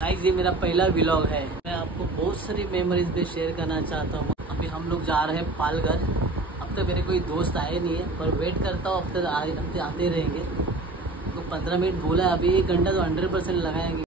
Guys ये मेरा पहला व्लॉग है। मैं आपको बहुत सारी मेमोरीज भी शेयर करना चाहता हूँ। अभी हम लोग जा रहे हैं पालघर। अब तक मेरे कोई दोस्त आए नहीं है, पर वेट करता हूँ, अब तक आते रहेंगे। तो 15 मिनट बोला है, अभी 1 घंटा तो 100% लगाएंगे।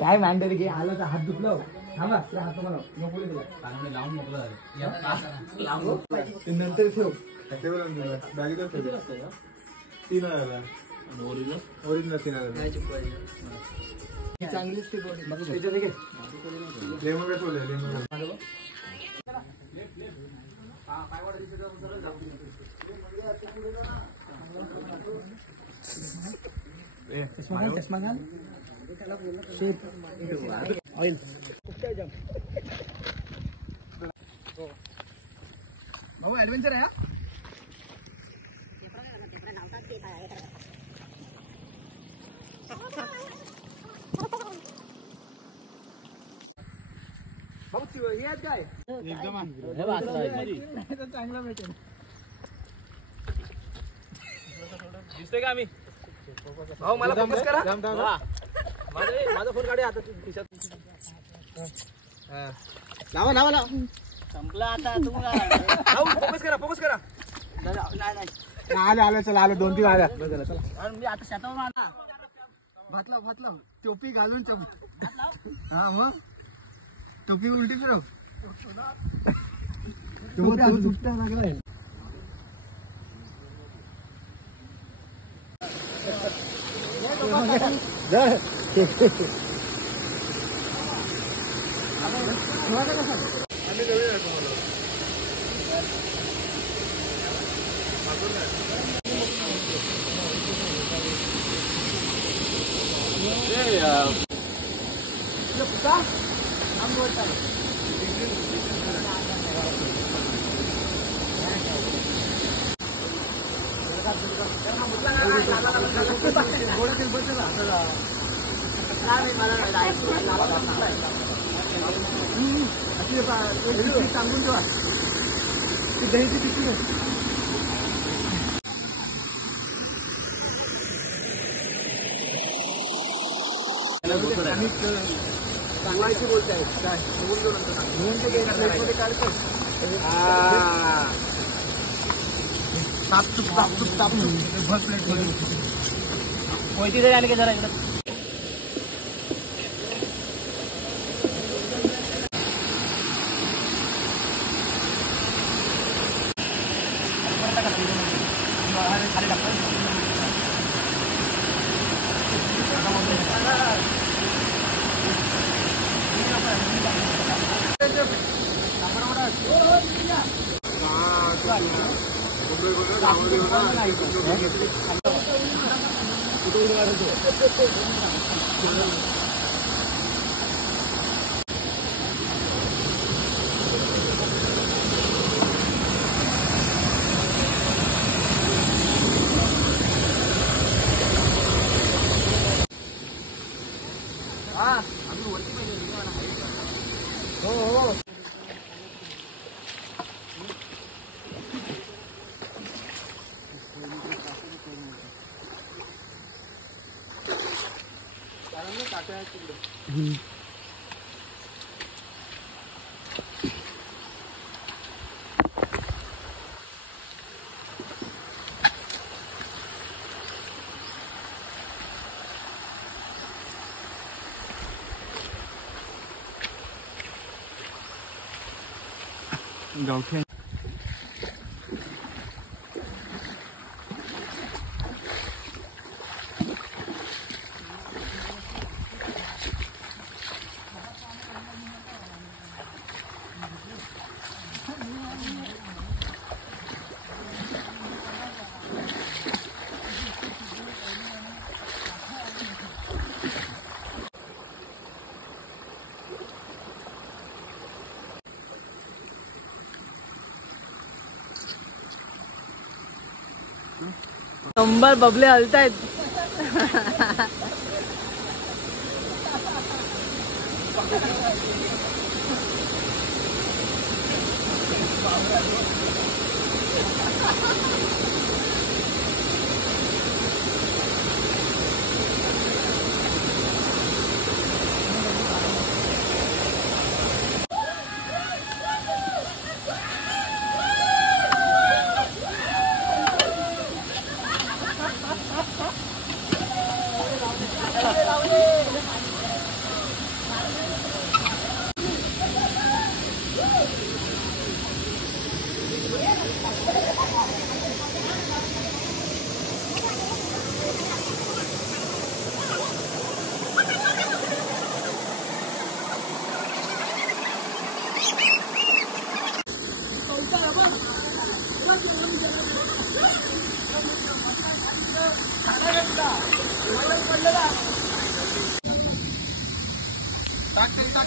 काय मांडर घे आलं तर हात दुखलं थांबा त्या हात मला नको लावून मोकळं नंतर ठेव बॅगेतच ठेव 3000 ओरिजिनल 3000 चांगलीच ती बॉडी मग त्याच्यात घे लेमन काय ठेवलंय लेमन काय वाटतं सरळ जाऊ चष्मा घाल ऑइल भाऊ ऍडव्हेंचर आहे भाऊ हे काय एकदम चांगला भेटेल दिसतोय का आम्ही भाऊ मला फोकस करा माझा फोन काढे आता खिशात लावा लावा लावा संपला आता तुम्हाला फोकस करा नाही आलं चला आलं 2-3 आल्या मी आता शेतावर आला भातला टोपी घालून हा मग टोपी उलटी फिरव सुट्ट्या लागलाय सांगून ठेवा दहीची पिशवी सांगायची बोलताय काय भर प्लेट कोयती जरी आली की जरा इकडं हो गावठी नंबर बबले हलतायत.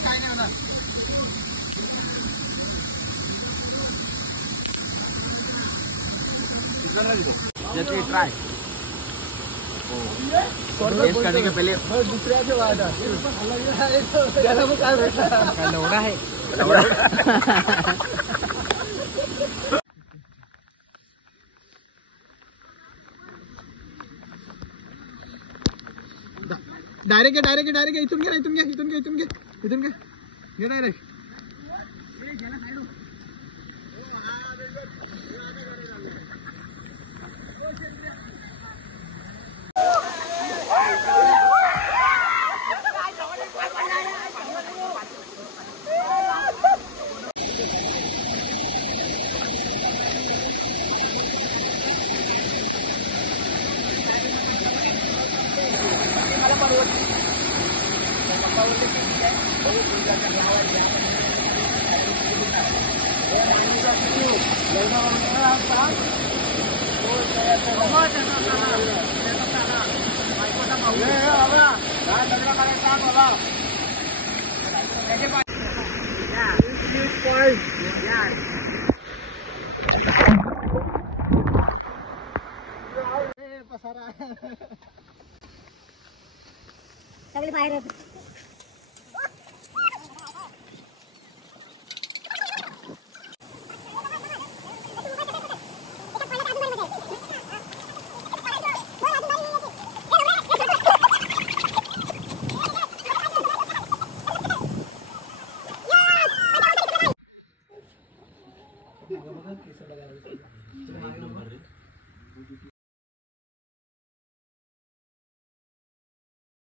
काय नाही होणार. ट्राय करने के पहले दूसरे के बाद लौड़ा है. डायरेक्ट इथून घे डायरेक्ट. सगळे बाहेर